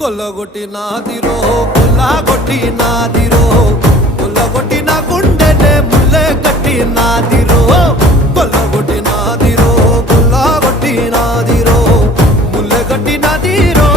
కొల్లగొట్టి నాదిరో కొల్లగొట్టి నాదిరో కొల్లగొట్టి నా గుండెనే ముల్లె కట్టి నాదిరో కొల్లగొట్టి నాదిరో కొల్లగొట్టి నాదిరో ముల్లె కట్టి నాదిరో